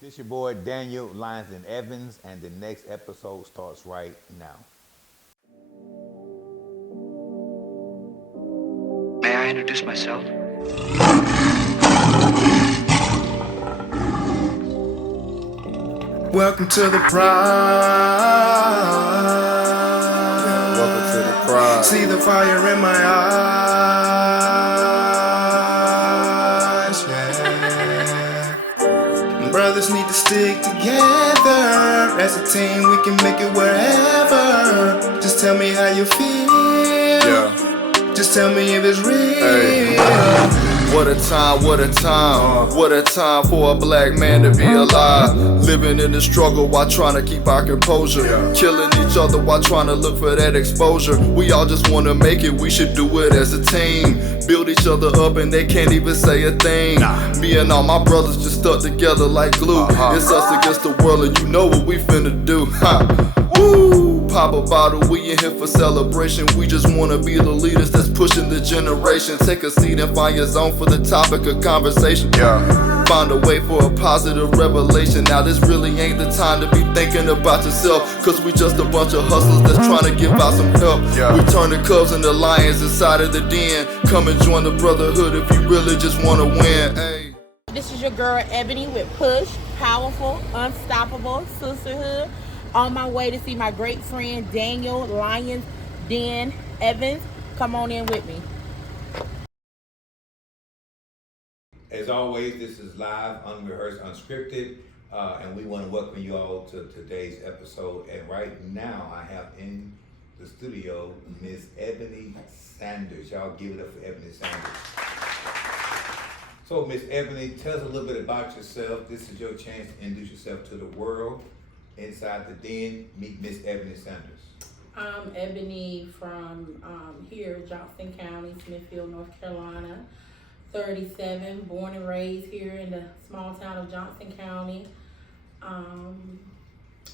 This your boy Daniel LionsDen Evans, and the next episode starts right now. May I introduce myself? Welcome to the pride. Welcome to the pride. See the fire in my eyes, yeah. Brothers need to stick together. As a team, we can make it wherever. Just tell me how you feel. Yeah. Just tell me if it's real. Hey. What a time, what a time. What a time for a black man to be alive. Living in the struggle while trying to keep our composure. Killing each other while trying to look for that exposure. We all just want to make it, we should do it as a team. Build each other up and they can't even say a thing. Me and all my brothers just stuck together like glue. It's us against the world and you know what we finna do. Woo! Pop a bottle, we in here for celebration. We just wanna be the leaders that's pushing the generation. Take a seat and find your zone for the topic of conversation. Find a way for a positive revelation. Now this really ain't the time to be thinking about yourself, cause we just a bunch of hustlers that's trying to give out some help. We turn the cubs into lions inside of the den. Come and join the brotherhood if you really just wanna win. Hey. This is your girl Ebony with Push, Powerful, Unstoppable, Sisterhood. On my way to see my great friend Daniel LionsDen Evans. Come on in with me. As always, this is live, unrehearsed, unscripted, and we want to welcome you all to today's episode. And right now, I have in the studio Miss Ebony Sanders. Y'all give it up for Ebony Sanders. So, Miss Ebony, tell us a little bit about yourself. This is your chance to introduce yourself to the world. Inside the Den, meet Miss Ebony Sanders. I'm Ebony from here, Johnson County, Smithfield, North Carolina. 37, born and raised here in the small town of Johnson County.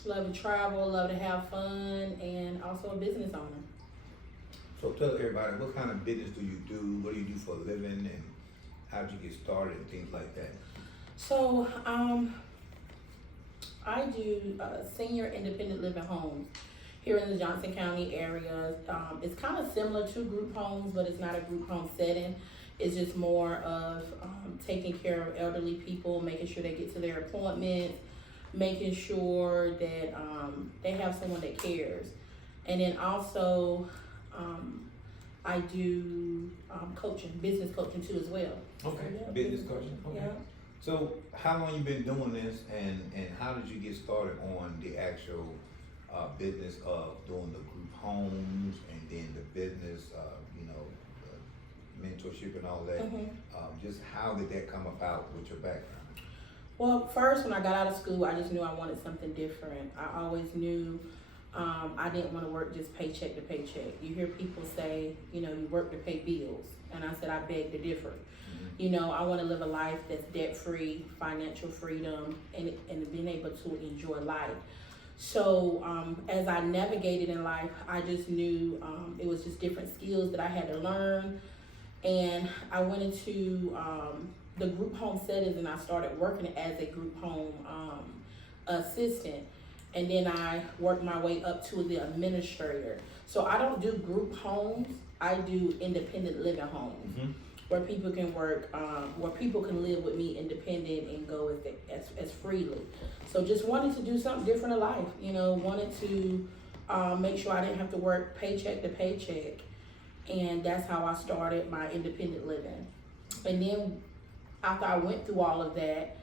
Love to travel, love to have fun, and also a business owner. So tell everybody, what kind of business do you do? What do you do for a living? And how did you get started and things like that? So, I do senior independent living homes here in the Johnson County area. It's kind of similar to group homes, but it's not a group home setting. It's just more of taking care of elderly people, making sure they get to their appointments, making sure that they have someone that cares. And then also, I do coaching, business coaching too as well. Okay, So, yeah, business coaching. Okay. Yeah. So how long you been doing this, and how did you get started on the actual business of doing the group homes and then the business, mentorship and all that? Just how did that come about with your background? Well, first, when I got out of school, I just knew I wanted something different. I always knew I didn't want to work just paycheck to paycheck. You hear people say, you work to pay bills. And I said, I beg to differ. I want to live a life that's debt-free, financial freedom, and being able to enjoy life. So as I navigated in life, I just knew it was just different skills that I had to learn. And I went into the group home settings, and I started working as a group home assistant. And then I worked my way up to the administrator. So I don't do group homes, I do independent living homes. Where people can work, where people can live with me independent and go as freely. So just wanted to do something different in life, wanted to make sure I didn't have to work paycheck to paycheck. And that's how I started my independent living. And then after I went through all of that,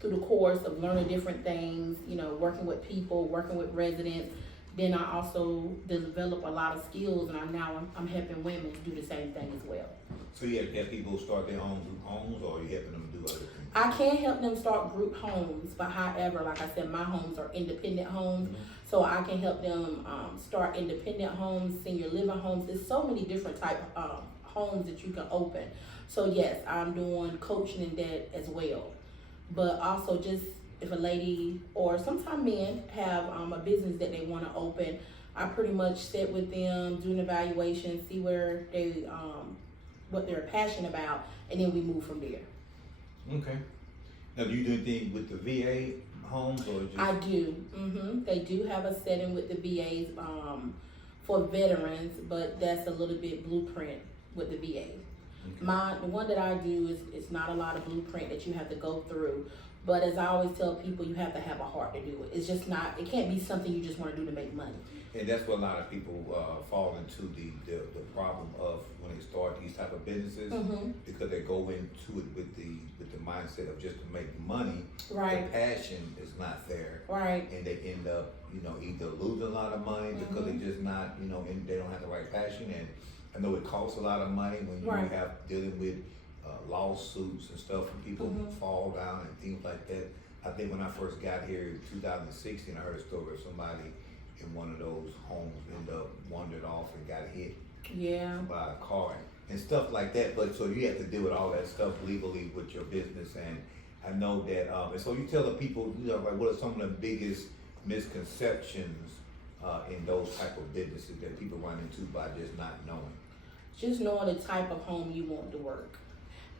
through the course of learning different things, working with people, working with residents, then I also develop a lot of skills, and I'm helping women do the same thing as well. So you have people start their own group homes, or are you helping them do other things? I can help them start group homes, but however, like I said, my homes are independent homes, so I can help them start independent homes, senior living homes. There's so many different type of homes that you can open. So yes, I'm doing coaching in that as well. But also just if a lady or sometimes men have a business that they want to open, I pretty much sit with them, do an evaluation, see where they what they're passionate about, and then we move from there. Okay. Now, do you do anything with the VA homes or just? I do. They do have a setting with the VAs for veterans, but that's a little bit blueprint with the VA. Okay. The one that I do is it's not a lot of blueprint that you have to go through. But as I always tell people, you have to have a heart to do it. It's just not. It can't be something you just want to do to make money. And that's what a lot of people fall into the problem of when they start these type of businesses, because they go into it with the mindset of just to make money. Right. The passion is not there. Right. And they end up, either losing a lot of money because they just not, and they don't have the right passion. And I know it costs a lot of money when you Right. have dealing with lawsuits and stuff, and people fall down and things like that. I think when I first got here in 2016, I heard a story of somebody in one of those homes ended up wandered off and got hit by a car and stuff like that. But so you have to deal with all that stuff legally with your business. And I know that, and so you tell the people, like, what are some of the biggest misconceptions in those type of businesses that people run into by just not knowing? Just knowing the type of home you want to work.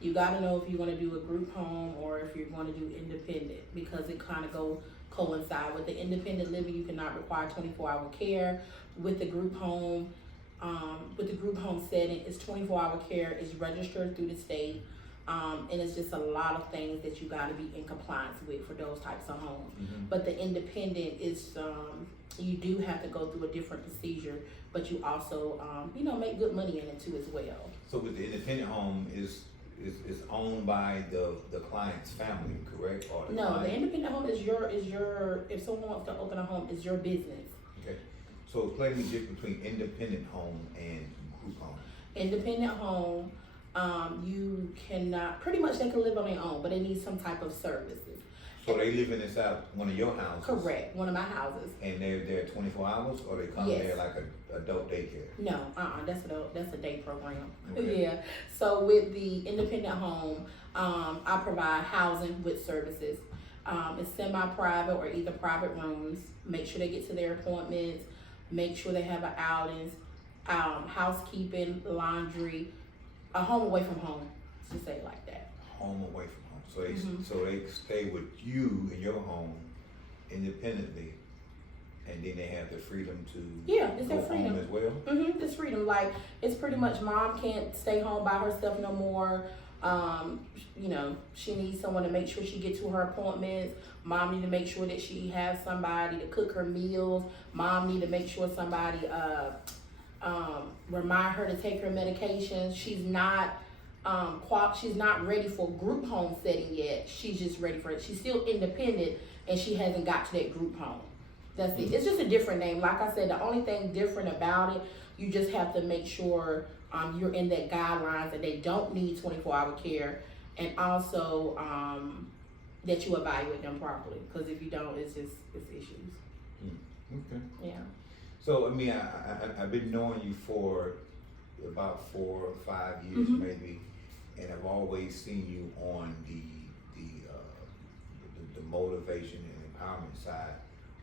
You got to know if you want to do a group home or if you're going to do independent, because it kind of coincide with the independent living. You cannot require 24-hour care. With the group home, setting, it's 24-hour care. It's registered through the state, and it's just a lot of things that you got to be in compliance with for those types of homes. But the independent is you do have to go through a different procedure, but you also make good money in it too as well. So with the independent home is owned by the client's family, correct? Or the No, client? the independent home is your if someone wants to open a home, it's your business. Okay. So explain the difference between independent home and group home. Independent home, you cannot, pretty much they can live on their own, but they need some type of services. So they living inside one of your houses? Correct, one of my houses. And they're there 24 hours, or they come Yes. there like a adult daycare? No, that's a day program. Okay. Yeah. So with the independent home, I provide housing with services. It's semi-private or either private rooms. Make sure they get to their appointments. Make sure they have an outings, housekeeping, laundry, a home away from home, to say it like that. Home away from home. So they stay with you in your home independently, and then they have the freedom to It's go their freedom home as well? This freedom, like, it's pretty much mom can't stay home by herself no more. She needs someone to make sure she gets to her appointments. Mom need to make sure that she has somebody to cook her meals. Mom need to make sure somebody remind her to take her medications. She's not ready for group home setting yet. She's just ready for it. She's still independent and she hasn't got to that group home. That's it. It's just a different name. Like I said, the only thing different about it, you just have to make sure you're in that guidelines and they don't need 24-hour care, and also that you evaluate them properly. Because if you don't, it's issues. Okay. Yeah. So, I mean, I've been knowing you for about 4 or 5 years maybe, and I've always seen you on the motivation and empowerment side.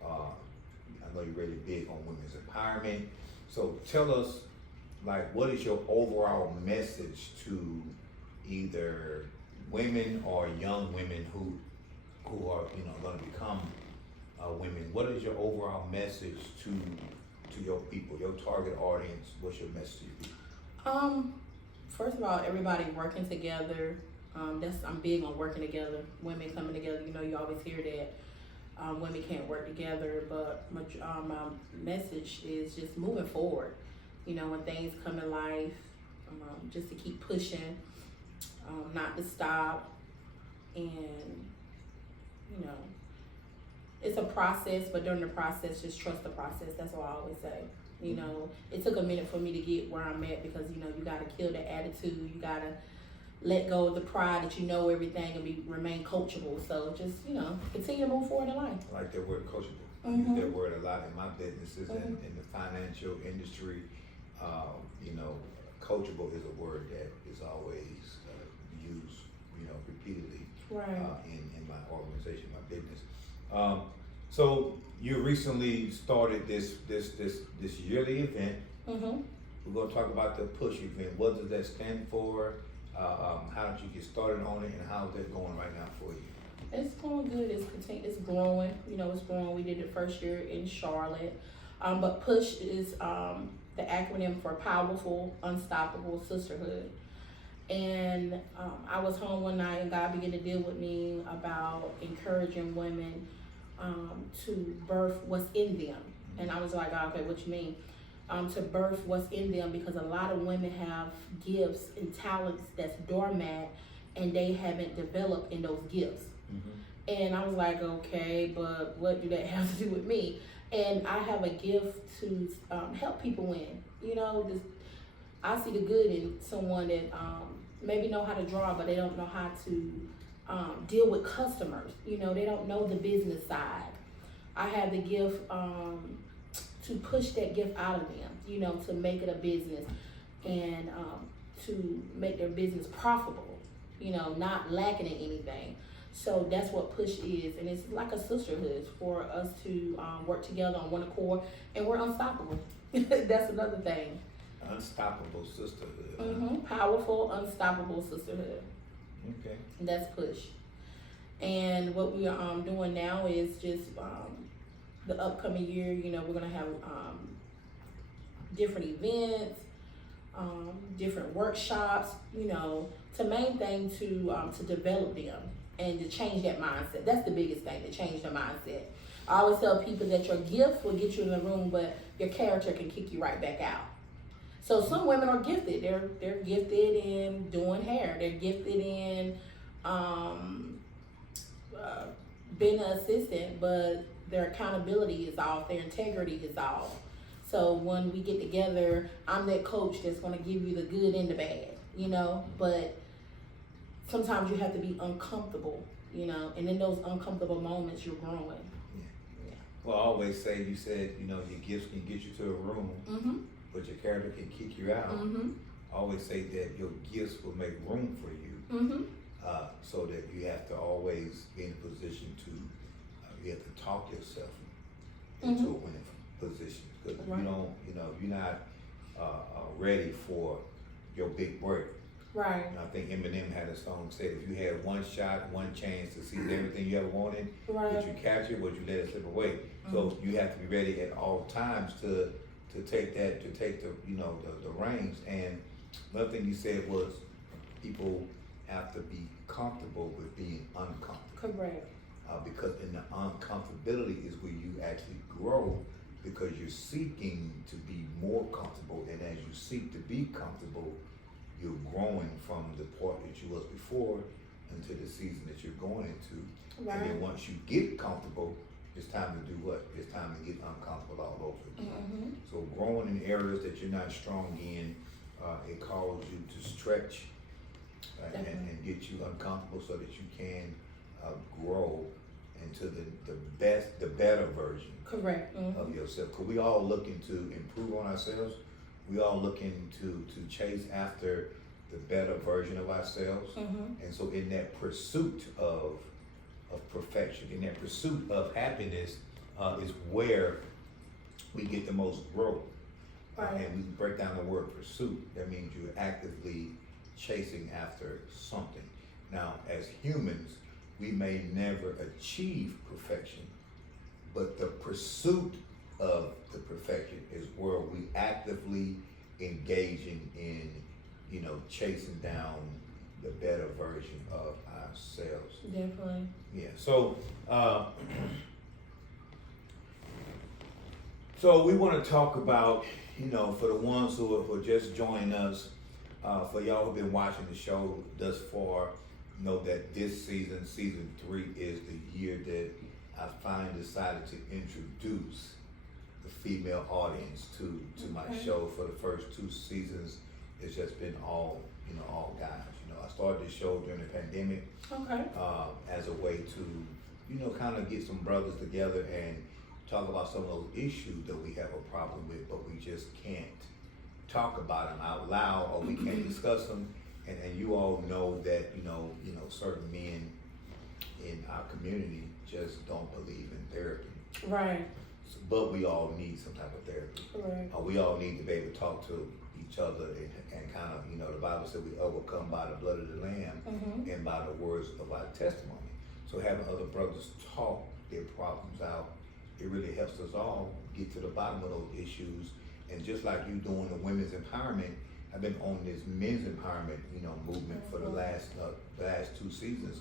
I know you're really big on women's empowerment. So tell us, like, what is your overall message to either women or young women who are going to become women? What is your overall message to your people, your target audience? What's your message to people? First of all, everybody working together. I'm big on working together. Women coming together. You always hear that women can't work together, but my message is just moving forward. When things come in life, just to keep pushing, not to stop, and it's a process. But during the process, just trust the process. That's what I always say. It took a minute for me to get where I'm at, because you gotta kill the attitude. You gotta let go of the pride that you know everything and remain coachable. So just continue to move forward in life. I like that word, coachable. I use that word a lot in my businesses and in the financial industry. Coachable is a word that is always used, repeatedly in my organization, my business. So you recently started this yearly event. We're going to talk about the Push event. What does that stand for? How did you get started on it, and how's that going right now for you? It's going good. It's growing. You know, it's growing. We did it first year in Charlotte. But PUSH is the acronym for Powerful, Unstoppable Sisterhood. And I was home one night and God began to deal with me about encouraging women to birth what's in them. And I was like, oh, okay, what you mean? To birth what's in them, because a lot of women have gifts and talents that's dormant and they haven't developed in those gifts. And I was like, okay, but what do that have to do with me? And I have a gift to help people win. You know, I see the good in someone that maybe know how to draw, but they don't know how to deal with customers. You know, they don't know the business side. I have the gift to push that gift out of them, you know, to make it a business and to make their business profitable, you know, not lacking in anything. So that's what PUSH is, and it's like a sisterhood for us to work together on one accord, and we're unstoppable. That's another thing. Unstoppable sisterhood. Powerful, unstoppable sisterhood. Okay. That's PUSH. And what we are doing now is just the upcoming year, you know, we're gonna have different events, different workshops, you know, the main thing to develop them and to change that mindset. That's the biggest thing, to change the mindset. I always tell people that your gift will get you in the room, but your character can kick you right back out. So some women are gifted. They're gifted in doing hair. They're gifted in being an assistant, but their accountability is off. Their integrity is off. So when we get together, I'm that coach that's going to give you the good and the bad, you know, but sometimes you have to be uncomfortable, you know, and in those uncomfortable moments, you're growing. Yeah. Well, I always say, you said, you know, your gifts can get you to a room, but your character can kick you out. I always say that your gifts will make room for you, so that you have to always be in a position to, you have to talk yourself into a winning position. Because if you don't, you know, if you're not ready for your big break. Right. And I think Eminem had a song that said, if you had one shot, one chance to seize everything you ever wanted, did you catch it, or did you let it slip away? So you have to be ready at all times to take that, to take the, you know, the reins. And another thing you said was people have to be comfortable with being uncomfortable. Correct. Because in the uncomfortability is where you actually grow, because you're seeking to be more comfortable, and as you seek to be comfortable, you're growing from the part that you was before into the season that you're going into. Right. And then once you get comfortable, it's time to do what? It's time to get uncomfortable all over again. So growing in areas that you're not strong in, it calls you to stretch and get you uncomfortable so that you can grow into the better version of yourself. Because we all looking to improve on ourselves. We all looking to chase after the better version of ourselves. And so in that pursuit of perfection, in that pursuit of happiness, is where we get the most growth. And we break down the word pursuit. That means you're actively chasing after something. Now, as humans, we may never achieve perfection, but the pursuit of the perfection is where we actively engaging in, you know, chasing down the better version of ourselves. Definitely. Yeah. So, so we want to talk about, you know, for the ones who are just joining us, for y'all who've been watching the show thus far, know that this season, season 3, is the year that I finally decided to introduce the female audience to my show. For the first 2 seasons, it's just been all, you know, all guys. You know, I started this show during the pandemic as a way to, you know, kind of get some brothers together and talk about some of those issues that we have a problem with, but we just can't talk about them out loud, or we can't discuss them. And you all know that, you know, certain men in our community just don't believe in therapy. Right. So, but we all need some type of therapy. Right. We all need to be able to talk to each other and kind of, you know, the Bible said we overcome by the blood of the Lamb and by the words of our testimony. So having other brothers talk their problems out, it really helps us all get to the bottom of those issues. And just like you doing the women's empowerment, I've been on this men's empowerment, movement for the last 2 seasons.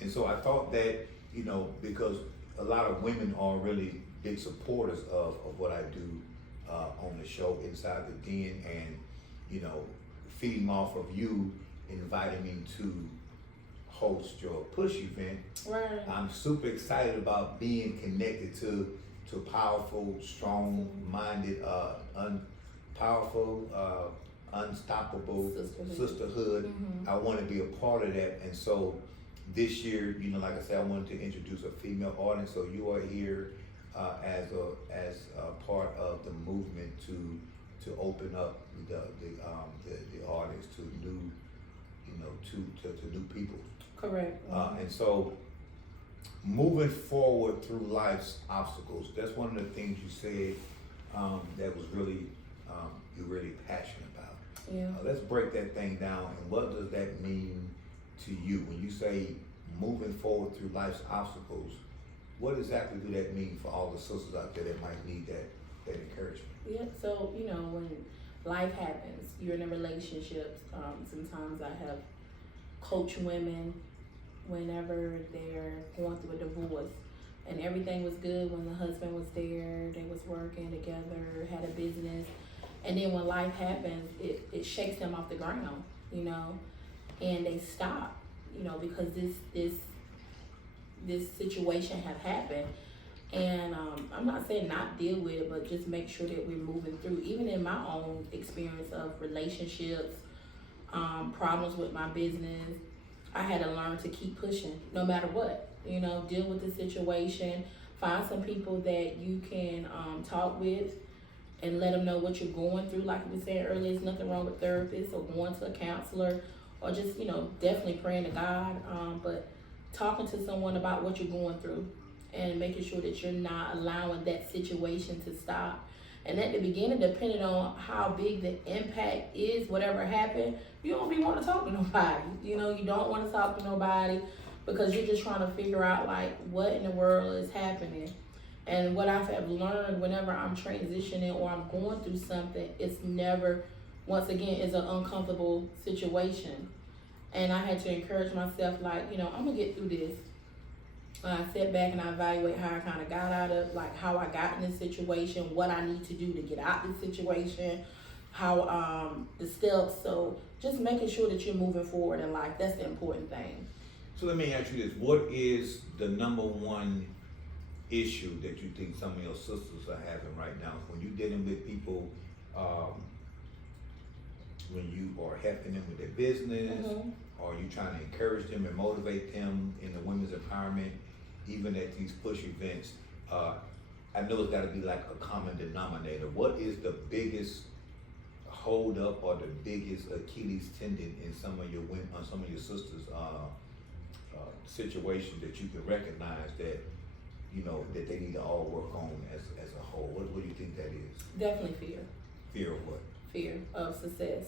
And so I thought that, because a lot of women are really big supporters of what I do on the show Inside the Den, and feeding off of you inviting me to host your push event. Right. I'm super excited about being connected to powerful, strong-minded, unstoppable sisterhood. I want to be a part of that, and so this year, like I said, I wanted to introduce a female audience. So you are here as a part of the movement to open up the audience to new, to new people. Correct. And so moving forward through life's obstacles, that's one of the things you said that was really you're really passionate about. Yeah. Let's break that thing down. And what does that mean to you when you say moving forward through life's obstacles? What exactly do that mean for all the sisters out there that might need that encouragement? Yeah. So when life happens, you're in a relationship. Sometimes I have coached women whenever they're going through a divorce, and everything was good when the husband was there, they was working together, had a business, and then when life happens, it shakes them off the ground, and they stop, because this situation have happened. And I'm not saying not deal with it, but just make sure that we're moving through. Even in my own experience of relationships, problems with my business, I had to learn to keep pushing no matter what. Deal with the situation, find some people that you can talk with and let them know what you're going through. Like we said earlier, there's nothing wrong with therapists or going to a counselor, or just, definitely praying to God, but talking to someone about what you're going through and making sure that you're not allowing that situation to stop. And at the beginning, depending on how big the impact is, whatever happened, you don't be want to talk to nobody. You don't want to talk to nobody because you're just trying to figure out what in the world is happening. And what I've learned whenever I'm transitioning or I'm going through something, it's never, once again, it's an uncomfortable situation. And I had to encourage myself, I'm gonna get through this. I sit back and I evaluate how I kind of got out of, how I got in this situation, what I need to do to get out of this situation, how the steps. So just making sure that you're moving forward in life, that's the important thing. So let me ask you this: what is the number one issue that you think some of your sisters are having right now when you're dealing with people? When you are helping them with their business, or you trying to encourage them and motivate them in the women's empowerment, even at these push events, I know it's got to be like a common denominator. What is the biggest hold up or the biggest Achilles tendon in some of your sisters' situation that you can recognize that that they need to all work on as a whole? What do you think that is? Definitely fear. Fear of what? Fear of success.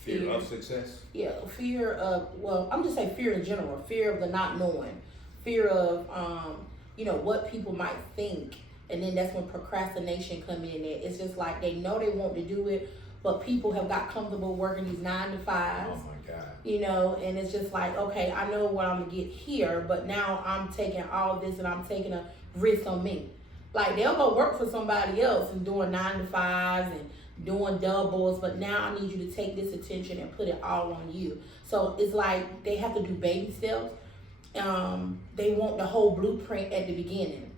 Fear of success? Yeah, fear of, I'm just saying fear in general. Fear of the not knowing. Fear of, what people might think. And then that's when procrastination come in there. It's just like they know they want to do it, but people have got comfortable working these 9 to 5s. Oh my God. And it's just like, okay, I know what I'm gonna get here, but now I'm taking all this and I'm taking a risk on me. They'll go work for somebody else and doing 9 to 5s and doing doubles, but now I need you to take this attention and put it all on you. So it's like they have to do baby steps. They want the whole blueprint at the beginning,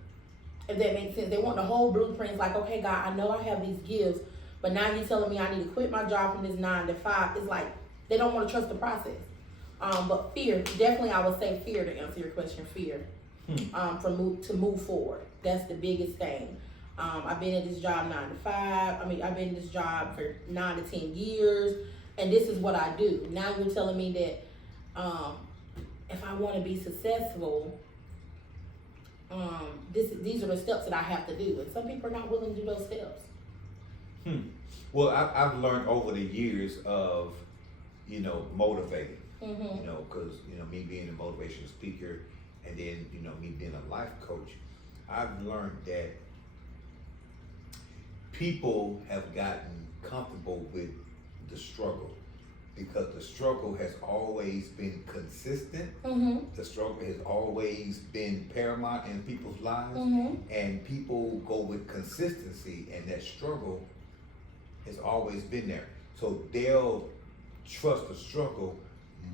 if that makes sense. They want the whole blueprint. It's like, okay, God, I know I have these gifts, but now you're telling me I need to quit my job from this 9 to 5. It's like they don't want to trust the process. But fear, definitely I would say fear to answer your question, fear. To move forward. That's the biggest thing. I've been at this job 9 to 5. I've been in this job for 9 to 10 years, and this is what I do. Now you're telling me that if I want to be successful, these are the steps that I have to do, and some people are not willing to do those steps. Well, I've learned over the years of, motivating, because, me being a motivational speaker and then, you know, me being a life coach, I've learned that people have gotten comfortable with the struggle because the struggle has always been consistent. The struggle has always been paramount in people's lives, and people go with consistency, and that struggle has always been there. So they'll trust the struggle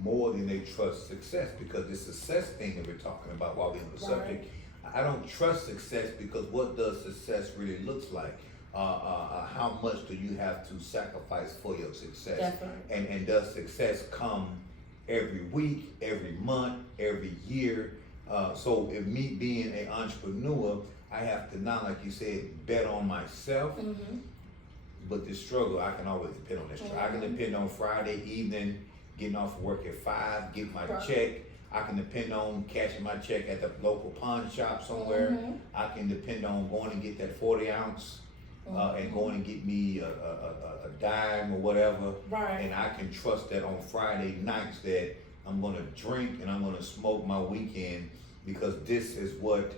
more than they trust success, because the success thing that we're talking about while we're on the subject, I don't trust success because what does success really looks like? How much do you have to sacrifice for your success? Definitely. And does success come every week, every month, every year? So if me being an entrepreneur, I have to not, like you said, bet on myself. But the struggle, I can always depend on that struggle. I can depend on Friday evening, getting off of work at 5, getting my check. I can depend on cashing my check at the local pawn shop somewhere. I can depend on going and get that 40 ounce and going and get me a dime or whatever. And I can trust that on Friday nights that I'm gonna drink and I'm gonna smoke my weekend, because this is what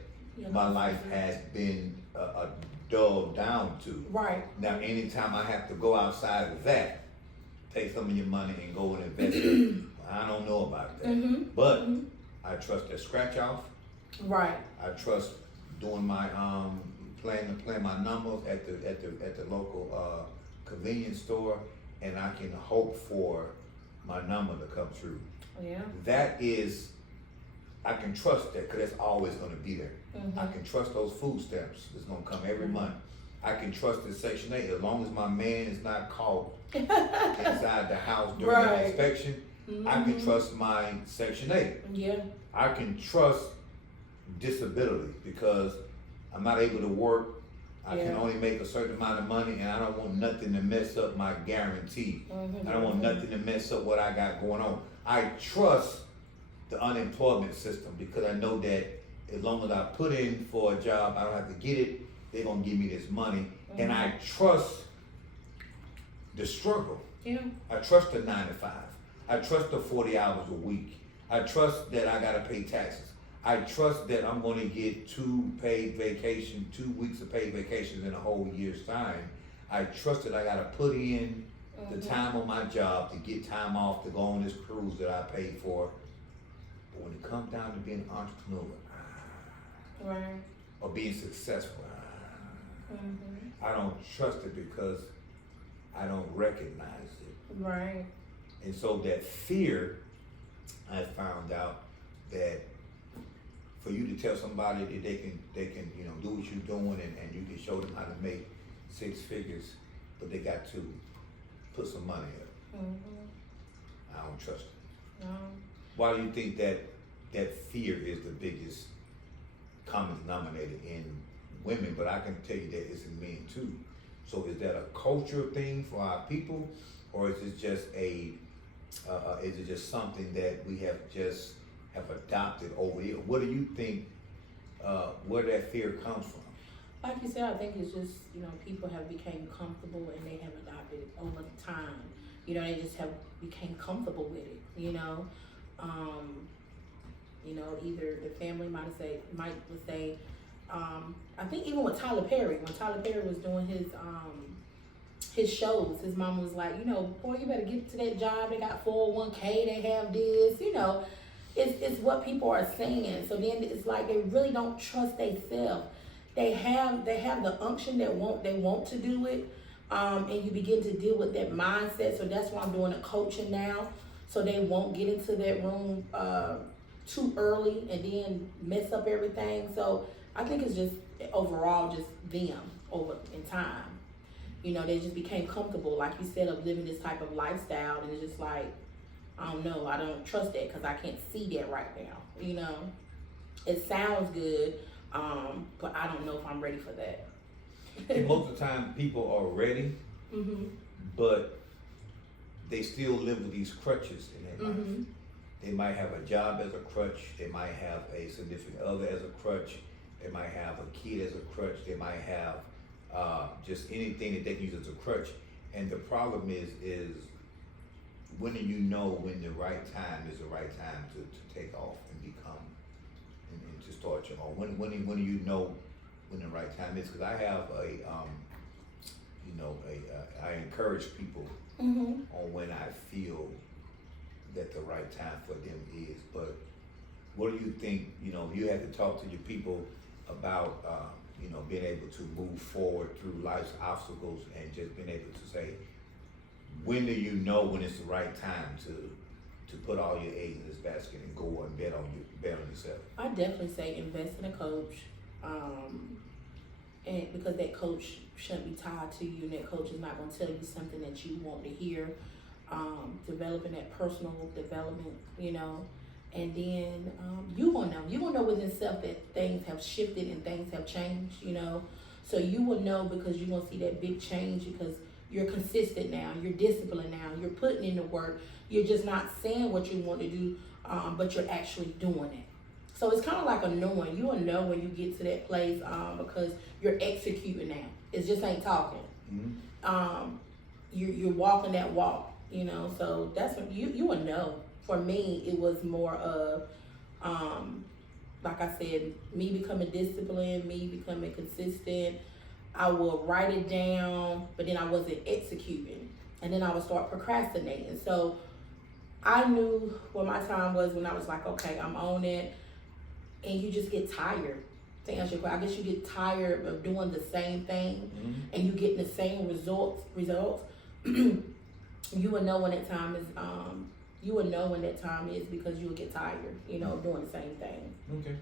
my life has been dulled down to. Now, anytime I have to go outside of that, take some of your money and go and invest it, I don't know about that. But I trust that scratch off. I trust doing my playing my numbers at the local convenience store, and I can hope for my number to come true. That is, I can trust that because that's always going to be there. I can trust those food stamps. It's going to come every month. I can trust the Section 8 as long as my man is not caught inside the house during the inspection. I can trust my Section 8. I can trust disability because I'm not able to work. I can only make a certain amount of money, and I don't want nothing to mess up my guarantee. I don't want nothing to mess up what I got going on. I trust the unemployment system because I know that as long as I put in for a job, I don't have to get it. They're gonna give me this money, and I trust the struggle. I trust the 9 to 5. I trust the 40 hours a week. I trust that I gotta pay taxes. I trust that I'm gonna get 2 weeks of paid vacations in a whole year's time. I trust that I gotta put in the time on my job to get time off to go on this cruise that I paid for. But when it comes down to being an entrepreneur, or being successful, I don't trust it because I don't recognize it. And so that fear, I found out that for you to tell somebody that they can you know, do what you're doing and you can show them how to make 6 figures, but they got to put some money up. I don't trust it. Why do you think that fear is the biggest common denominator in women? But I can tell you that it's in men too. So is that a cultural thing for our people, or is it just something that we have adopted over here? What do you think where that fear comes from? Like you said, I think it's just, you know, people have become comfortable and they have adopted it over time. You know, they just have became comfortable with it, you know. You know, either the family might say, I think even with Tyler Perry, when Tyler Perry was doing his shows, his mom was like, you know, boy, you better get to that job. They got 401k, they have this, you know. It's what people are saying. So then it's like they really don't trust themselves. They have the unction that they want to do it, and you begin to deal with that mindset. So that's why I'm doing a coaching now, so they won't get into that room too early and then mess up everything. So I think it's just overall just them over in time. You know, they just became comfortable, like you said, of living this type of lifestyle, and it's just like, I don't know, I don't trust that because I can't see that right now. You know, it sounds good, but I don't know if I'm ready for that. And most of the time, people are ready, but they still live with these crutches in their life. They might have a job as a crutch. They might have a significant other as a crutch. They might have a kid as a crutch. They might have just anything that they can use as a crutch. And the problem is when do you know when the right time is the right time to take off and become start your own? When do you know when the right time is? Because I have I encourage people on when I feel that the right time for them is. But what do you think? You have to talk to your people about being able to move forward through life's obstacles and just being able to say, when do you know when it's the right time to put all your eggs in this basket and go and bet on yourself? I definitely say invest in a coach, and because that coach shouldn't be tied to you, and that coach is not going to tell you something that you want to hear. Developing that personal development, and then you will know within self that things have shifted and things have changed, so you will know because you're going to see that big change because you're consistent now, you're disciplined now, you're putting in the work, you're just not saying what you want to do, but you're actually doing it. So it's kind of like a knowing. You will know when you get to that place because you're executing now. It just ain't talking. You're walking that walk, so that's what you will know. For me, it was more of, like I said, me becoming disciplined, me becoming consistent. I will write it down, but then I wasn't executing. And then I would start procrastinating. So I knew what my time was when I was like, okay, I'm on it. And you just get tired. To answer your question, I guess you get tired of doing the same thing and you getting the same results. You will know when that time is, because you will get tired, of doing the same thing. Okay.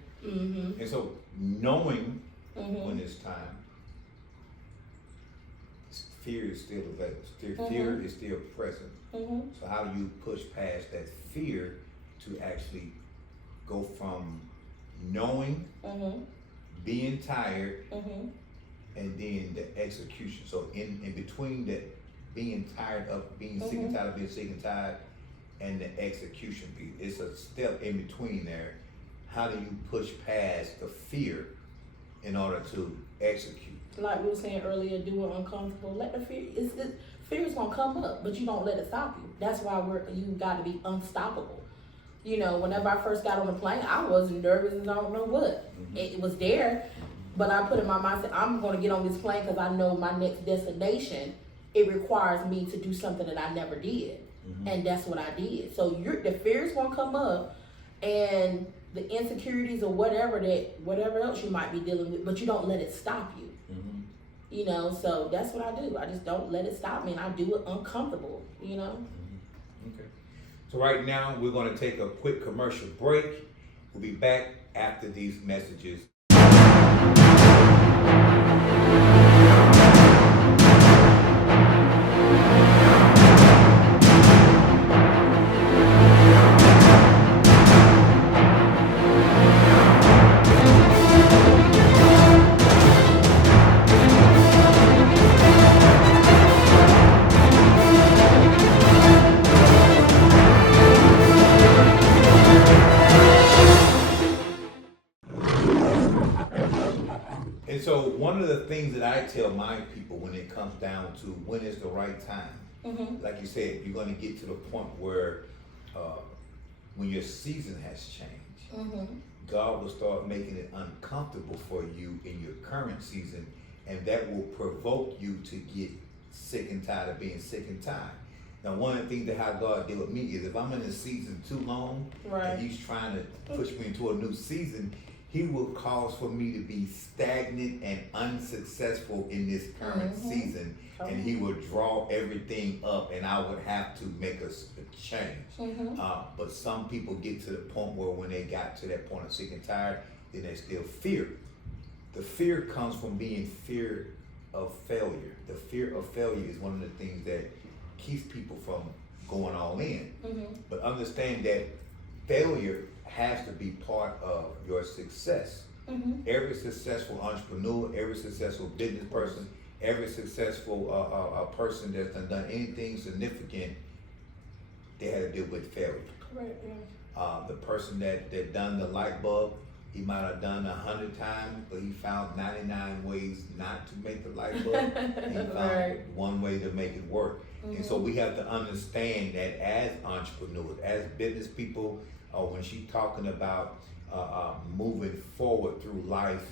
And so knowing when it's time, fear is still available. Fear is still present. So how do you push past that fear to actually go from knowing, being tired, and then the execution? So in between that being tired of being sick and tired of being sick and tired and the execution piece, it's a step in between there. How do you push past the fear in order to execute? Like we were saying earlier, do it uncomfortable. Let the fear, fear is gonna come up, but you don't let it stop you. That's why you gotta be unstoppable. Whenever I first got on the plane, I wasn't nervous and I don't know what. It was there, but I put in my mindset, I'm gonna get on this plane because I know my next destination, it requires me to do something that I never did. And that's what I did. So the fear is gonna come up and the insecurities or whatever else you might be dealing with, but you don't let it stop you. So that's what I do. I just don't let it stop me, and I do it uncomfortable, Okay. So right now, we're going to take a quick commercial break. We'll be back after these messages. And so one of the things that I tell my people when it comes down to when is the right time, like you said, you're going to get to the point where when your season has changed, God will start making it uncomfortable for you in your current season, and that will provoke you to get sick and tired of being sick and tired. Now, one of the things that how God deal with me is if I'm in a season too long, and He's trying to push me into a new season, He will cause for me to be stagnant and unsuccessful in this current season, and He will draw everything up, and I would have to make a change. But some people get to the point where when they got to that point of sick and tired, then they still fear. The fear comes from being fear of failure. The fear of failure is one of the things that keeps people from going all in. But understand that failure has to be part of your success. Every successful entrepreneur, every successful business person, every successful person that's done anything significant, they had to deal with failure. Correct, The person that done the light bulb, he might have done 100 times, but he found 99 ways not to make the light bulb. He found one way to make it work. And so we have to understand that as entrepreneurs, as business people, when she's talking about moving forward through life,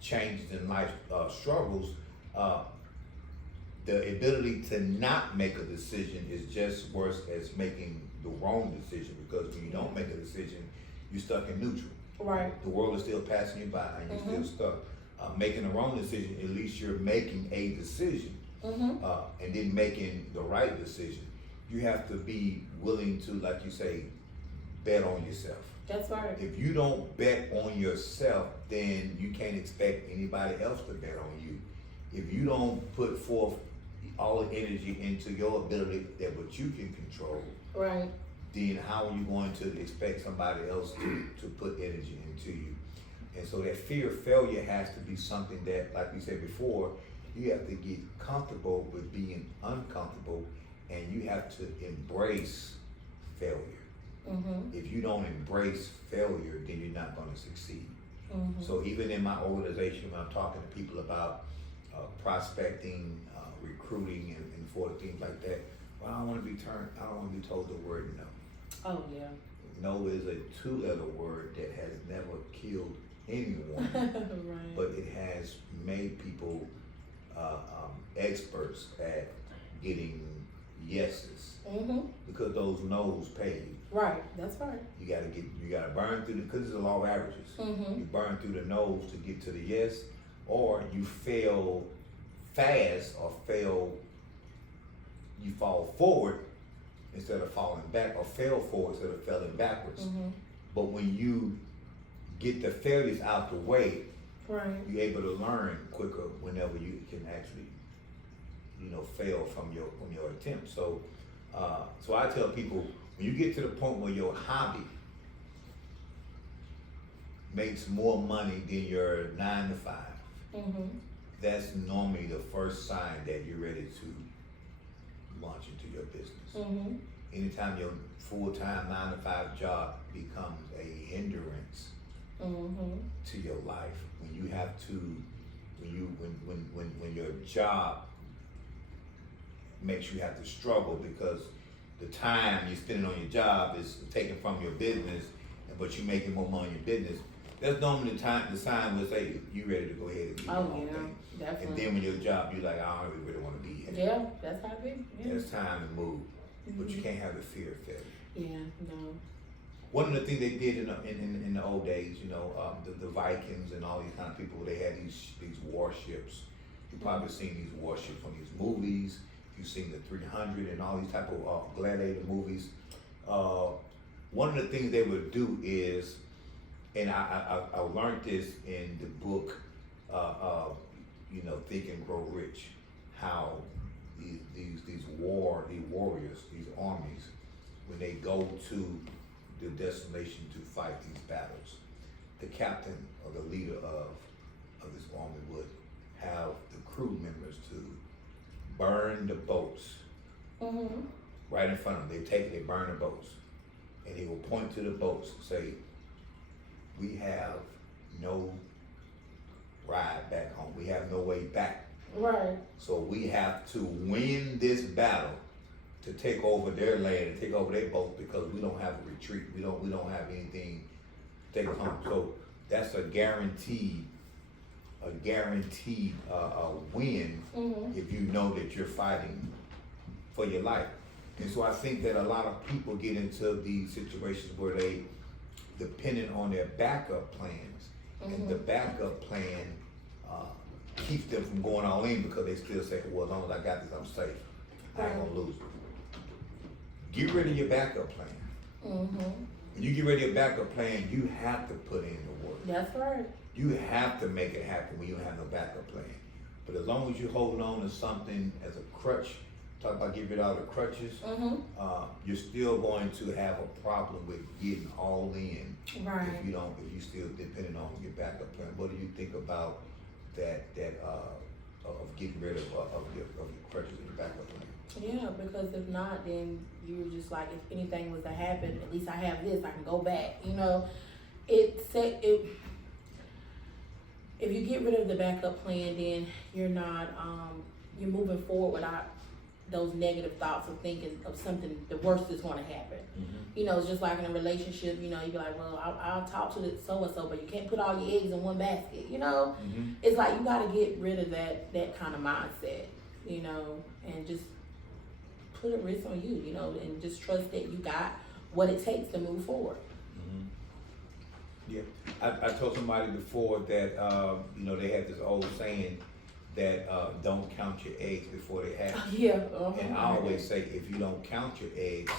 changes in life struggles, the ability to not make a decision is just worse as making the wrong decision, because when you don't make a decision, you're stuck in neutral. Right. The world is still passing you by and you're still stuck. Making the wrong decision, at least you're making a decision, and then making the right decision. You have to be willing to, like you say, bet on yourself. That's right. If you don't bet on yourself, then you can't expect anybody else to bet on you. If you don't put forth all the energy into your ability that what you can control, Right. then how are you going to expect somebody else to put energy into you? And so that fear of failure has to be something that, like we said before, you have to get comfortable with being uncomfortable, and you have to embrace failure. If you don't embrace failure, then you're not going to succeed. So even in my organization, when I'm talking to people about prospecting, recruiting, and for things like that, well, I don't want to be told the word no. Oh yeah. No is a 2-letter word that has never killed anyone, Right. but it has made people experts at getting yeses, because those no's pay you. Right. That's right. You gotta burn through because it's a law of averages. You burn through the no's to get to the yes, or you fail fast, or you fall forward instead of falling back, or fail forward instead of falling backwards. But when you get the failures out the way, Right. you're able to learn quicker whenever you can actually, fail from your attempt. So, so I tell people, when you get to the point where your hobby makes more money than your 9 to 5, that's normally the first sign that you're ready to launch into your business. Anytime your full-time 9 to 5 job becomes a hindrance to your life, when you have to, when your job makes you have to struggle because the time you're spending on your job is taken from your business, but you're making more money in your business, that's normally the sign will say you ready to go ahead and do your own thing. Definitely. And then when your job, you're like, I don't really want to be here. Yeah, that's how it be. Yeah. It's time to move, but you can't have the fear of failure. Yeah, no. One of the things they did in the old days, the Vikings and all these kind of people, they had these warships. You've probably seen these warships on these movies. You've seen the 300 and all these type of gladiator movies. One of the things they would do is, and I learned this in the book, Think and Grow Rich, how these warriors, these armies, when they go to the destination to fight these battles, the captain or the leader of this army would have the crew members to burn the boats right in front of them. They burn the boats, and he will point to the boats and say, we have no ride back home. We have no way back. Right. So we have to win this battle to take over their land and take over their boats, because we don't have a retreat. We don't have anything to take us home. So that's a guaranteed win if you know that you're fighting for your life. And so I think that a lot of people get into these situations where they dependent on their backup plans, and the backup plan keeps them from going all in, because they still say, well, as long as I got this, I'm safe. I ain't gonna lose it. Get rid of your backup plan. When you get rid of your backup plan, you have to put in the work. That's right. You have to make it happen when you don't have no backup plan. But as long as you're holding on to something as a crutch, talk about getting rid of all the crutches, you're still going to have a problem with getting all in. Right. If you still depending on your backup plan. What do you think about that of getting rid of your crutches and your backup plan? Yeah, because if not, then you're just like, if anything was to happen, at least I have this, I can go back. If you get rid of the backup plan, then you're not, you're moving forward without those negative thoughts of thinking of something, the worst is going to happen. You know, it's just like in a relationship, you know, you be like, well, I'll talk to so-and-so, but you can't put all your eggs in one basket, you know? It's like you got to get rid of that kind of mindset, you know, and just put a risk on you, you know, and just trust that you got what it takes to move forward. Yeah, I told somebody before that, you know, they had this old saying that don't count your eggs before they hatch. Yeah. And I always say, if you don't count your eggs,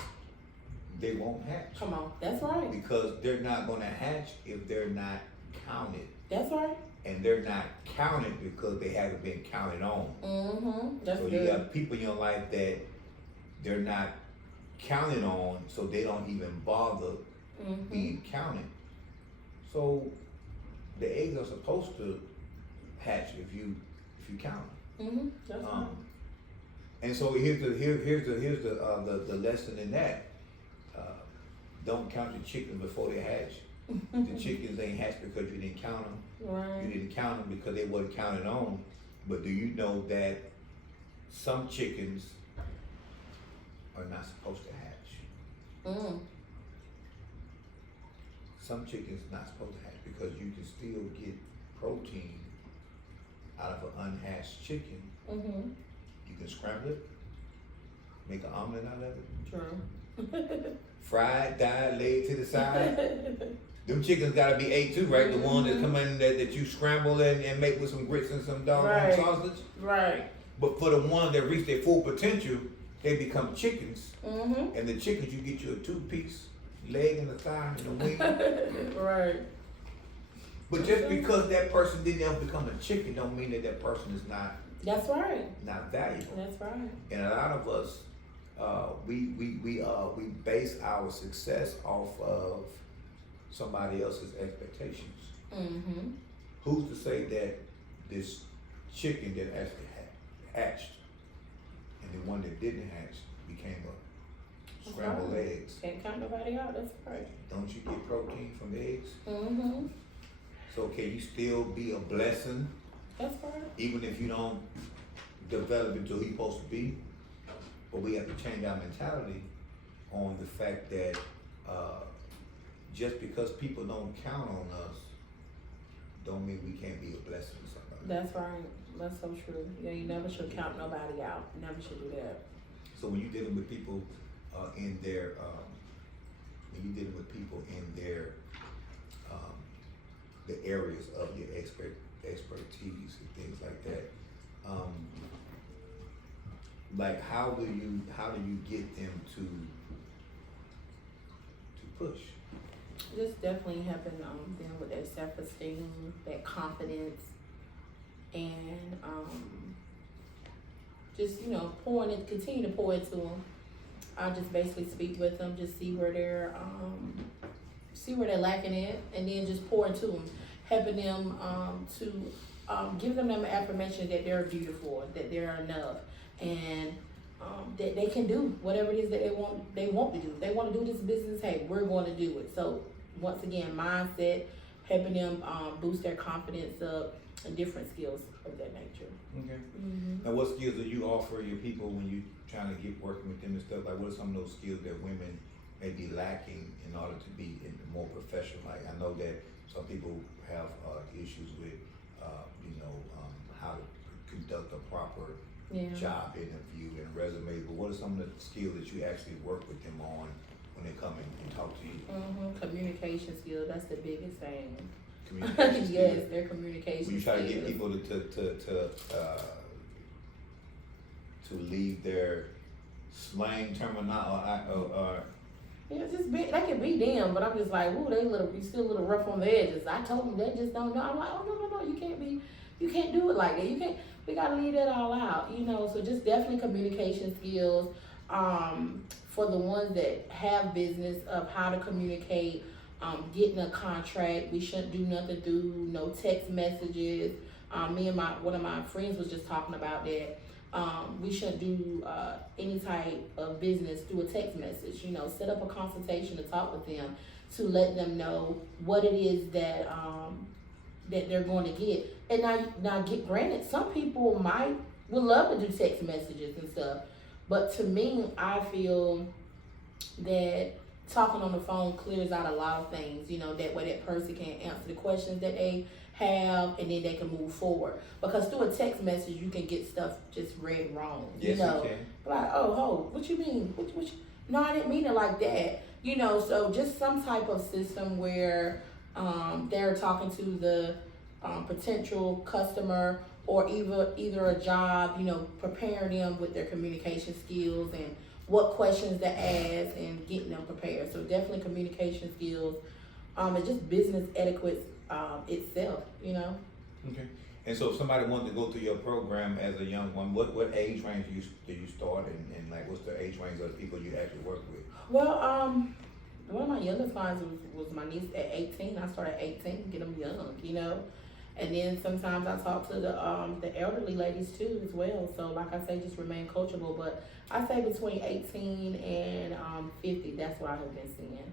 they won't hatch. Come on, that's right. Because they're not gonna hatch if they're not counted. That's right. And they're not counted because they haven't been counted on. That's so good. you have people in your life that they're not counted on, so they don't even bother being counted. So the eggs are supposed to hatch if you count them. That's right. And so here's the lesson in that. Don't count your chickens before they hatch. The chickens ain't hatched because you didn't count them. Right. You didn't count them because they wasn't counted on. But do you know that some chickens are not supposed to hatch? Some chickens not supposed to hatch because you can still get protein out of an unhatched chicken. You can scramble it, make an omelet out of it. True. Fried, dyed, laid to the side. Them chickens gotta be ate too, right? The one that come in that you scramble and make with some grits and some doggone sausage. Right. But for the ones that reach their full potential, they become chickens. And the chickens, you get you a 2-piece leg and a thigh and a wing. Right. But just because that person didn't ever become a chicken don't mean that that person is not That's right. not valuable. That's right. And a lot of us, we base our success off of somebody else's expectations. Who's to say that this chicken that actually hatched and the one that didn't hatch became a scrambled eggs? Can't count nobody out. That's right. Don't you get protein from eggs? So can you still be a blessing? That's right. Even if you don't develop into who you're supposed to be? But we have to change our mentality on the fact that just because people don't count on us, don't mean we can't be a blessing to somebody. That's right. That's so true. Yeah, you never should count nobody out. You never should do that. So when you're dealing with people in their the areas of your expertise and things like that, like how do you get them to push? Just definitely helping them with their self-esteem, that confidence, and just continue to pour into them. I just basically speak with them, just see where they're lacking in, and then just pour into them, helping them to give them an affirmation that they're beautiful, that they're enough, and that they can do whatever it is that they want to do. If they want to do this business, hey, we're going to do it. So once again, mindset, helping them boost their confidence up, and different skills of that nature. Okay. Now, what skills do you offer your people when you trying to get working with them and stuff? Like, what are some of those skills that women may be lacking in order to be more professional? Like, I know that some people have issues with, how to conduct a proper job interview and resume. But what are some of the skills that you actually work with them on when they come and talk to you? Communication skills, that's the biggest thing. Communication skills. Yes, their communication skills. You try to get people to leave their slang terminology or yeah, they can be them, but I'm just like, ooh, you still a little rough on the edges. I told them they just don't know. I'm like, oh no, you can't do it like that. We gotta leave that all out, so just definitely communication skills, for the ones that have business, of how to communicate, getting a contract. We shouldn't do nothing through no text messages. Me and one of my friends was just talking about that. We shouldn't do any type of business through a text message. Set up a consultation to talk with them, to let them know what it is that that they're going to get. And now get granted, some people would love to do text messages and stuff, But to me, I feel that talking on the phone clears out a lot of things. That way that person can answer the questions that they have, and then they can move forward. Because through a text message, you can get stuff just read wrong. Yes, you can. Like, oh, what you mean? No, I didn't mean it like that. So just some type of system where they're talking to the potential customer, or either a job, preparing them with their communication skills and what questions to ask and getting them prepared. So definitely communication skills, and just business etiquette itself, Okay. And so if somebody wanted to go through your program as a young one, what age range do you start, and like what's the age range of the people you actually work with? Well, one of my youngest clients was my niece at 18. I started at 18, get them young, And then sometimes I talk to the elderly ladies too as well. So like I say, just remain coachable. But I say between 18 and 50. That's what I have been seeing.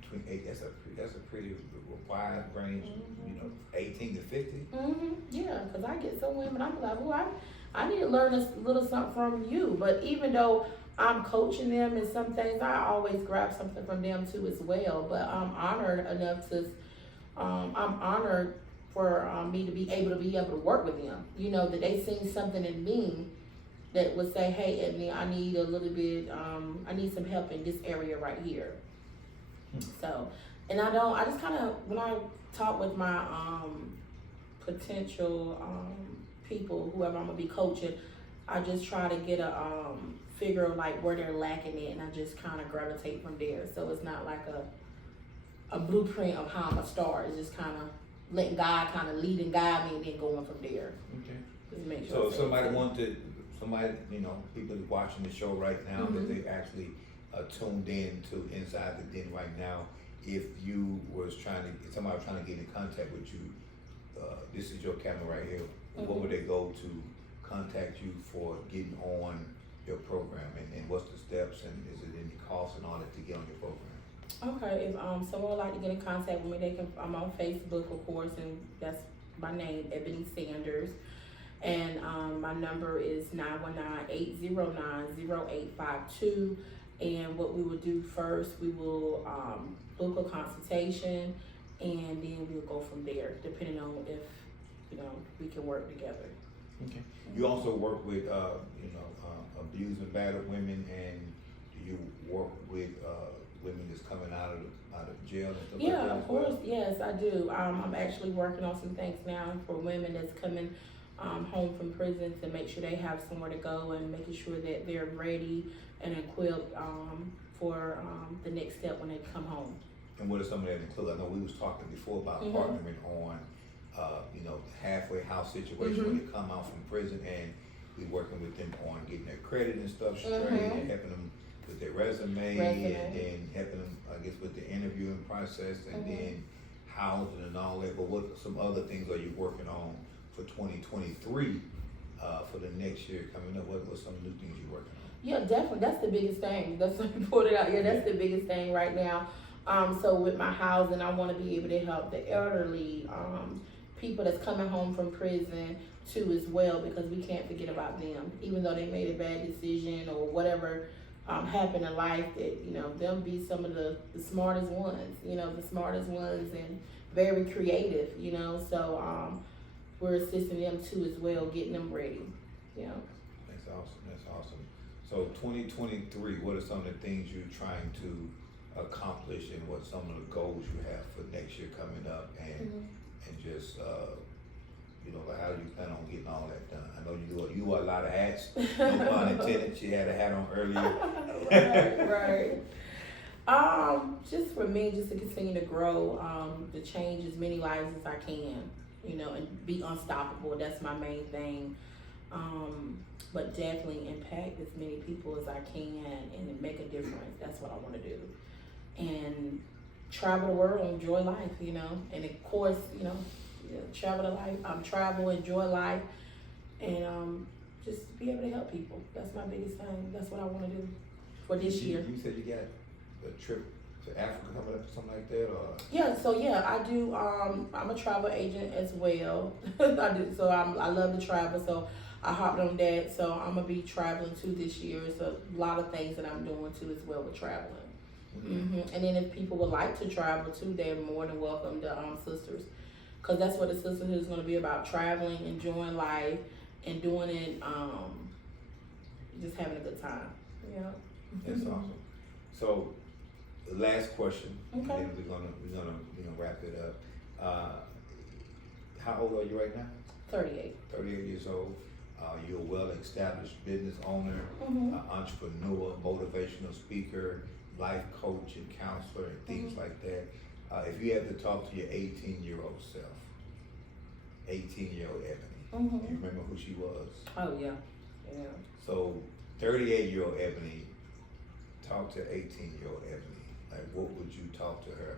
Between 8, that's a pretty wide range. 18 to 50. Yeah, because I get some women, I'm like, well, I need to learn a little something from you. But even though I'm coaching them in some things, I always grab something from them too as well. But I'm honored enough to, I'm honored for me to be able to work with them. That they seen something in me that would say, hey, Ebony, I need a little bit, I need some help in this area right here. So, and I just kind of, when I talk with my potential people, whoever I'm gonna be coaching, I just try to get a figure of like where they're lacking it, and I just kind of gravitate from there. So it's not like a blueprint of how I'm gonna start. It's just kind of letting God kind of lead and guide me, and then going from there. Okay. Just make So sure if somebody, people watching the show right now, that they actually tuned in to Inside the Den right now, if you was if somebody was trying to get in contact with you, this is your camera right here, what would they go to contact you for getting on your program, and what's the steps, and is it any cost and all that to get on your program? Okay, if someone would like to get in contact with me, I'm on Facebook, of course, and that's my name, Ebony Sanders. And my number is 919-809-0852. And what we will do first, we will book a consultation, and then we'll go from there, depending on if we can work together. Okay. You also work with abused and battered women, and do you work with women that's coming out of jail and stuff like that? Yeah, of course. Yes, I do. I'm actually working on some things now for women that's coming home from prison, to make sure they have somewhere to go, and making sure that they're ready and equipped for the next step when they come home. And what are some of that include? I know we was talking before about partnering on halfway house situation when they come out from prison, and we working with them on getting their credit and stuff straight, and helping them with their resume. And then helping them, I guess, with the interviewing process, and then housing and all that. But what some other things are you working on for 2023 for the next year coming up? What some new things you're working on? Yeah, definitely. That's the biggest thing. That's what you put it out. Yeah, that's the biggest thing right now. So with my housing, I want to be able to help the elderly, people that's coming home from prison too as well, because we can't forget about them. Even though they made a bad decision or whatever happened in life, that them be some of the smartest ones, and very creative, so we're assisting them too as well, getting them ready. That's awesome. So 2023, what are some of the things you're trying to accomplish, and what some of the goals you have for next year coming up, and just like how do you plan on getting all that done? I know you wear a lot of hats. No pun intended. She had a hat on earlier. Right. Just for me, just to continue to grow, to change as many lives as I can, and be unstoppable. That's my main thing. But definitely impact as many people as I can and make a difference. That's what I want to do. And travel the world, enjoy life, and of course, travel, enjoy life, and just be able to help people. That's my biggest thing. That's what I want to do for this year. You said you got a trip to Africa coming up or something like that, or? Yeah, so yeah, I do. I'm a travel agent as well. I do. So I love to travel. So I hopped on that. So I'm gonna be traveling too this year. So a lot of things that I'm doing too as well with traveling. And then if people would like to travel too, they're more than welcome to Sisters, because that's what the Sisterhood is gonna be about: traveling, enjoying life, and doing it. Just having a good time. Yeah. That's awesome. So, the last question. Okay. And then we're gonna wrap it up. How old are you right now? 38. 38 years old. You're a well-established business owner, entrepreneur, motivational speaker, life coach, and counselor, and things like that. If you had to talk to your 18-year-old self, 18-year-old Ebony, do you remember who she was? Oh yeah. Yeah. So, 38-year-old Ebony, talk to 18-year-old Ebony. Like, what would you talk to her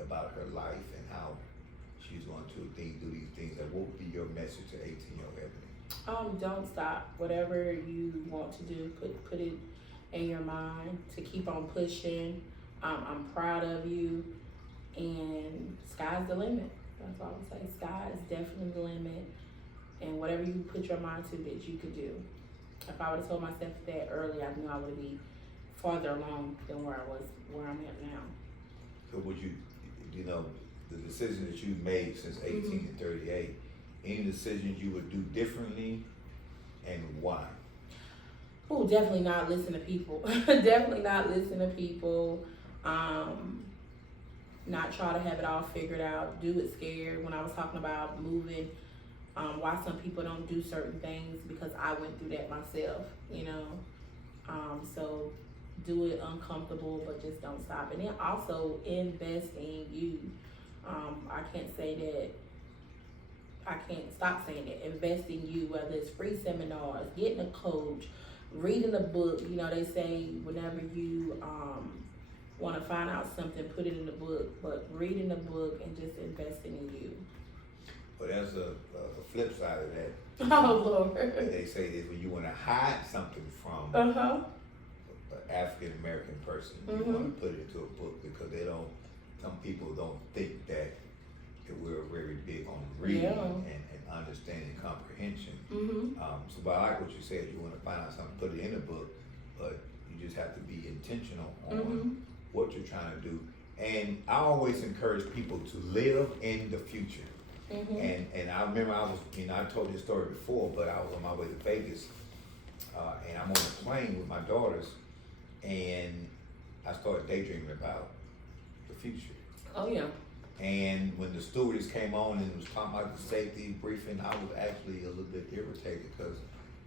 about her life and how she's going to do these things? Like, what would be your message to 18-year-old Ebony? Don't stop. Whatever you want to do, put it in your mind to keep on pushing. I'm proud of you, and sky's the limit. That's all I would say. Sky is definitely the limit, and whatever you put your mind to that you could do. If I would have told myself that early, I knew I would be farther along than where I'm at now. So would you the decision that you made since 18 and 38, any decisions you would do differently, and why? Oh, definitely not listen to people. Definitely not listen to people. Not try to have it all figured out. Do it scared. When I was talking about moving, why some people don't do certain things, because I went through that myself, so do it uncomfortable, but just don't stop. And then also invest in you. I can't stop saying that. Invest in you, whether it's free seminars, getting a coach, reading a book. They say whenever you want to find out something, put it in the book, but reading the book and just investing in you. But there's a flip side of that. Oh, Lord. They say that when you want to hide something from an African American person, you want to put it into a book, because some people don't think that we're very big on reading and understanding comprehension. But I like what you said. You want to find out something, put it in a book, but you just have to be intentional on what you're trying to do. And I always encourage people to live in the future. And I remember I told this story before, but I was on my way to Vegas, and I'm on a plane with my daughters, and I started daydreaming about the future. Oh yeah. And when the stewardess came on and was talking about the safety briefing, I was actually a little bit irritated, because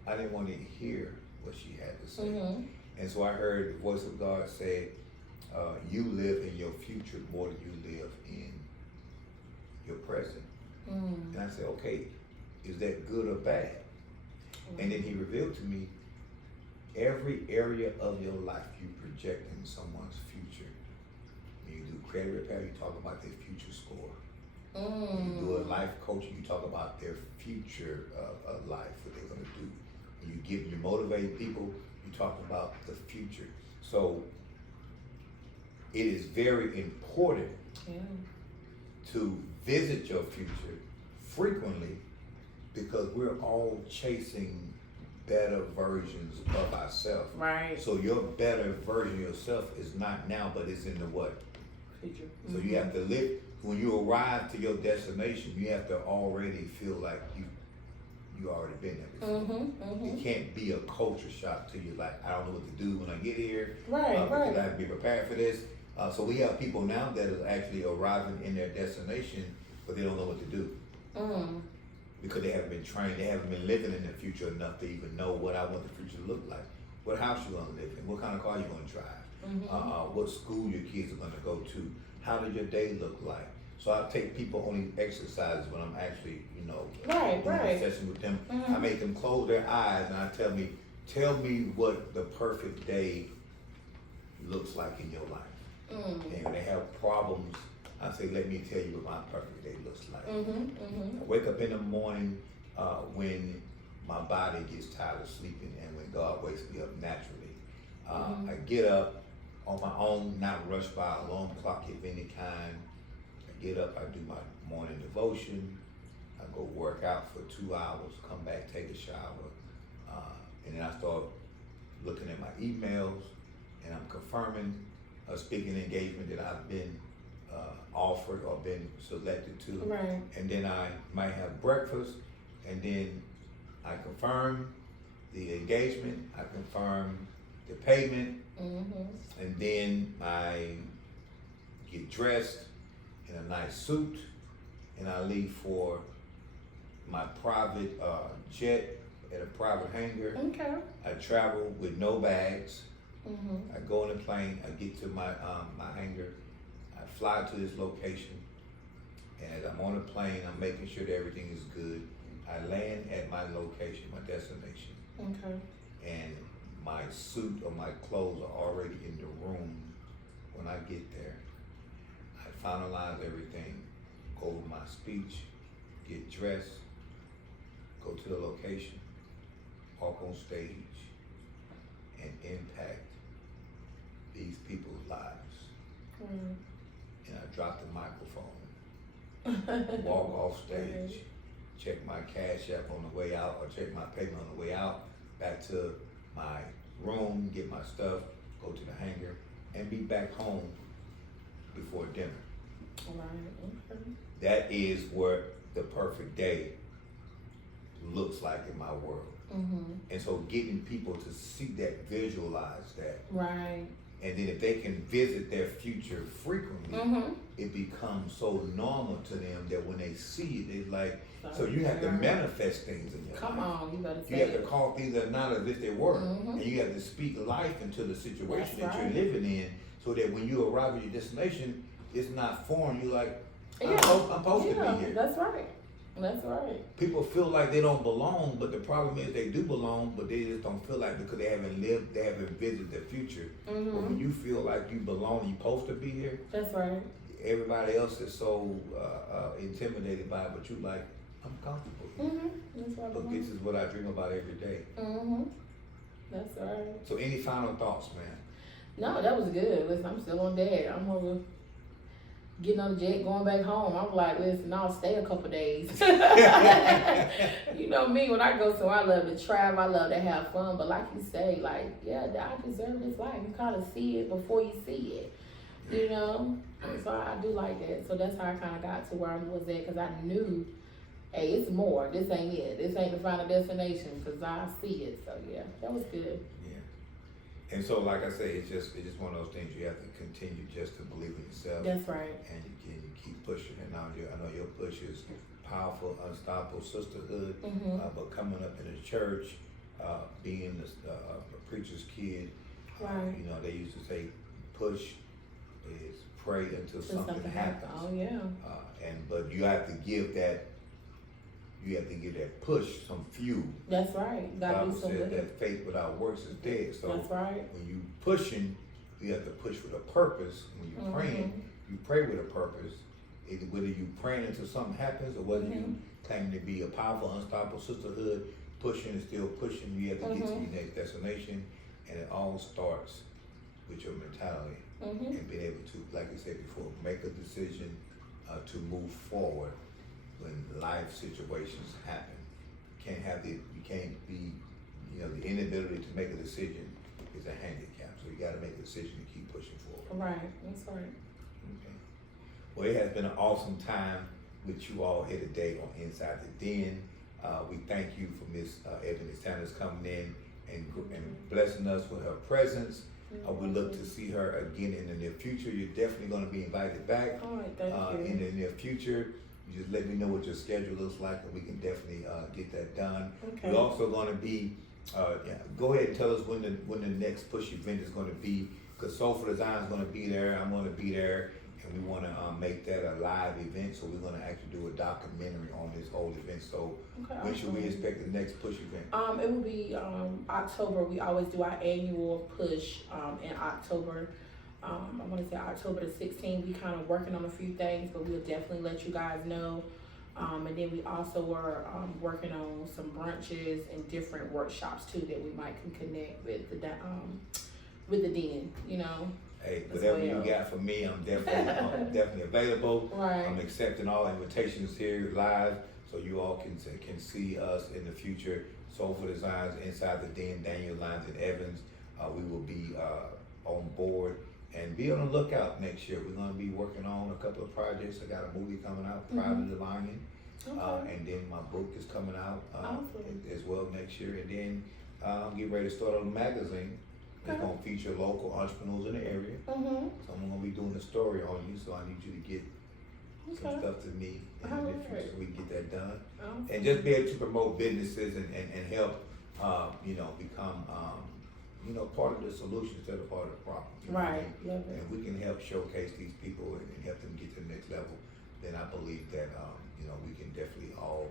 I didn't want to hear what she had to say. And so I heard the voice of God say, you live in your future more than you live in your present. And I said, okay, is that good or bad? And then he revealed to me, every area of your life you project in someone's future. When you do credit repair, you talk about their future score. When you do a life coaching, you talk about their future life, what they're going to do. When you motivate people, you talk about the future. So it is very important to visit your future frequently, because we're all chasing better versions of ourselves. Right. So your better version of yourself is not now, but it's in the what? Future. So you have to live, when you arrive to your destination, you have to already feel like you already been there before. It can't be a culture shock to you, like, I don't know what to do when I get here. Because I have to be prepared for this. So we have people now that are actually arriving in their destination, but they don't know what to do. Because they haven't been trained, they haven't been living in the future enough to even know what I want the future to look like. What house you gonna live in, what kind of car you gonna drive, what school your kids are gonna go to, how does your day look like. So I take people on these exercises when I'm actually, doing a session with them. I make them close their eyes and I tell me what the perfect day looks like in your life. And when they have problems, I say, let me tell you what my perfect day looks like. I wake up in the morning when my body gets tired of sleeping, and when God wakes me up naturally. I get up on my own, not rushed by an alarm clock of any kind. I get up, I do my morning devotion, I go work out for 2 hours, come back, take a shower, and then I start looking at my emails, and I'm confirming a speaking engagement that I've been offered or been selected to. Right. And then I might have breakfast, and then I confirm the engagement, I confirm the payment, and then I get dressed in a nice suit, and I leave for my private jet at a private hangar. Okay. I travel with no bags. I go on the plane, I get to my my hangar, I fly to this location, and as I'm on the plane, I'm making sure that everything is good. I land at my location, my destination, Okay. and my suit or my clothes are already in the room when I get there. I finalize everything, go over my speech, get dressed, go to the location, walk on stage, and impact these people's lives. And I drop the microphone, walk off stage, check my cash app on the way out, or check my payment on the way out, back to my room, get my stuff, go to the hangar, and be back home before dinner. Okay. That is what the perfect day looks like in my world. And so getting people to see that, visualize that, Right. and then if they can visit their future frequently, it becomes so normal to them that when they see it, it's like, so you have to manifest things in your life. Come on, you better say You have to it. call things that are not as if they were. And you have to speak life into the situation That's that right. you're living in, so that when you arrive at your destination, it's not foreign. You're like, I'm Yeah. supposed to be here. That's right. That's right. People feel like they don't belong, but the problem is they do belong, but they just don't feel like because they haven't lived, they haven't visited the future. But when you feel like you belong, you're supposed to be here, That's right. everybody else is so intimidated by it, but you like, I'm comfortable here. That's right. But this is what I dream about every day. That's right. So any final thoughts, man? No, that was good. Listen, I'm still on that. I'm over getting on the jet, going back home. I'm like, listen, I'll stay a couple days. You know me, when I go somewhere, I love to travel, I love to have fun. But like you say, like, yeah, I deserve this life. You kind of see it before you see it, you know? So I do like that. So that's how I kind of got to where I was at, because I knew, hey, it's more. This ain't it. This ain't the final destination, because I see it. So yeah, that was good. And so, like I say, it's just one of those things you have to continue just to believe in yourself. That's right. And you keep pushing. And now I know your push is powerful, unstoppable sisterhood. But coming up in the church, being a preacher's kid, Right. you know, they used to say, push is pray until something happens. Oh yeah. But you have to give that. You have to give that push some fuel. That's right. The Gotta Bible do some said good. that faith without works is dead. So That's right. when you pushing, you have to push with a purpose. When you praying, you pray with a purpose. Whether you praying until something happens, or whether you claim to be a powerful, unstoppable sisterhood, pushing and still pushing, you have to get to your next destination. And it all starts with your mentality and being able to, like I said before, make a decision to move forward when life situations happen. You can't be, you know, the inability to make a decision is a handicap. So you got to make a decision to keep pushing forward. Right. That's right. Okay. Well, it has been an awesome time with you all here today on Inside the Den. We thank you for Miss Ebony Sanders coming in and blessing us with her presence. We look to see her again in the near future. You're definitely going to be invited back. All right. Thank you. In the near future. You just let me know what your schedule looks like, and we can definitely get that done. Okay. We're also going to be, go ahead and tell us when the next push event is going to be, because Soulfvl Designz is going to be there, I'm going to be there, and we want to make that a live event, so we're going to actually do a documentary on this whole event. So when should we expect the next push event? It will be October. We always do our annual push in October. I want to say October the 16th. We kind of working on a few things, but we'll definitely let you guys know. And then we also are working on some brunches and different workshops too that we might can connect with the den, you know. Hey, as whatever you well. got for me, I'm definitely available. Right. I'm accepting all invitations here live, so you all can see us in the future. Soulfvl Designz inside the Den, Daniel, LionsDen, Evans. We will be on board and be on the lookout next year. We're gonna be working on a couple of projects. I got a movie coming out, Pride of the Lion, and then my book is coming out as well next year. And then I'm getting ready to start on a magazine. It's gonna feature local entrepreneurs in the area. So I'm gonna be doing a story on you. So I need you to get some stuff to me in the future so we can get that done. And just be able to promote businesses and help, become, part of the solution instead of part of the problem. You know what I Right. mean? Love it. And we can help showcase these people and help them get to the next level. Then I believe that, we can definitely all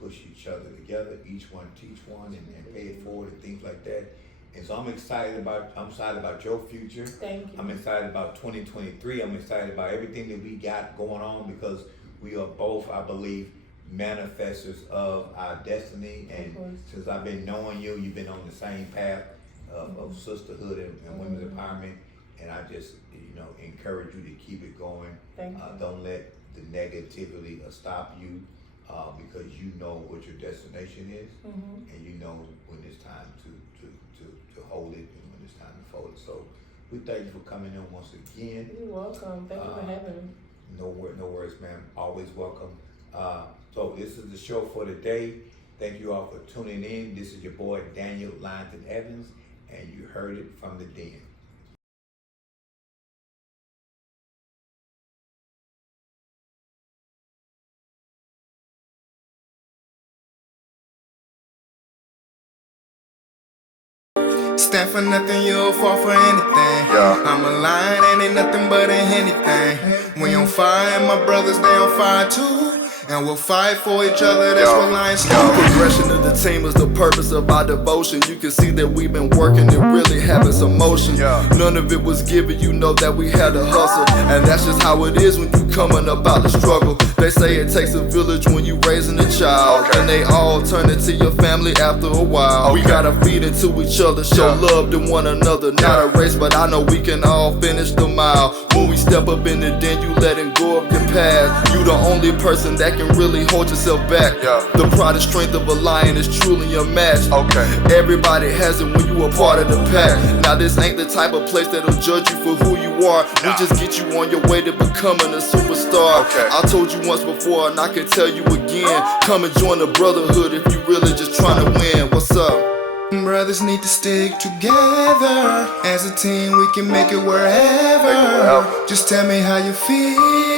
push each other together, each one teach one and pay it forward and things like that. And so I'm excited about your future. Thank you. I'm excited about 2023. I'm excited about everything that we got going on because we are both, I believe, manifestors of our destiny. And since I've been knowing you, you've been on the same path of sisterhood and women's empowerment. And I just, encourage you to keep it going. Thank you. Don't let the negativity stop you because you know what your destination is, and you know when it's time to hold it and when it's time to fold it. So we thank you for coming in once again. You're welcome. Thank you for having me. No worries, ma'am. Always welcome. So this is the show for today. Thank you all for tuning in. This is your boy Daniel, LionsDen, Evans, and you heard it from the Den. Stand for nothing, you'll fall for anything. I'm a lion and ain't nothing but anything. We on fire and my brothers, they on fire too. And we'll fight for each other, that's what lions do. Progression of the team is the purpose of our devotion. You can see that we've been working and really having some motion. None of it was given, you know that we had to hustle. And that's just how it is when you coming about the struggle. They say it takes a village when you raising a child, and they all turn into your family after a while. We gotta feed into each other, show love to one another. Not a race, but I know we can all finish the mile. When we step up in the den, you letting go of your past. You the only person that can really hold yourself back. The pride and strength of a lion is truly a match. Everybody has it when you a part of the pack. Now this ain't the type of place that'll judge you for who you are. We just get you on your way to becoming a superstar. I told you once before and I can tell you again. Come and join the brotherhood if you really just trying to win. What's up? Brothers need to stick together. As a team, we can make it wherever. Just tell me how you feel.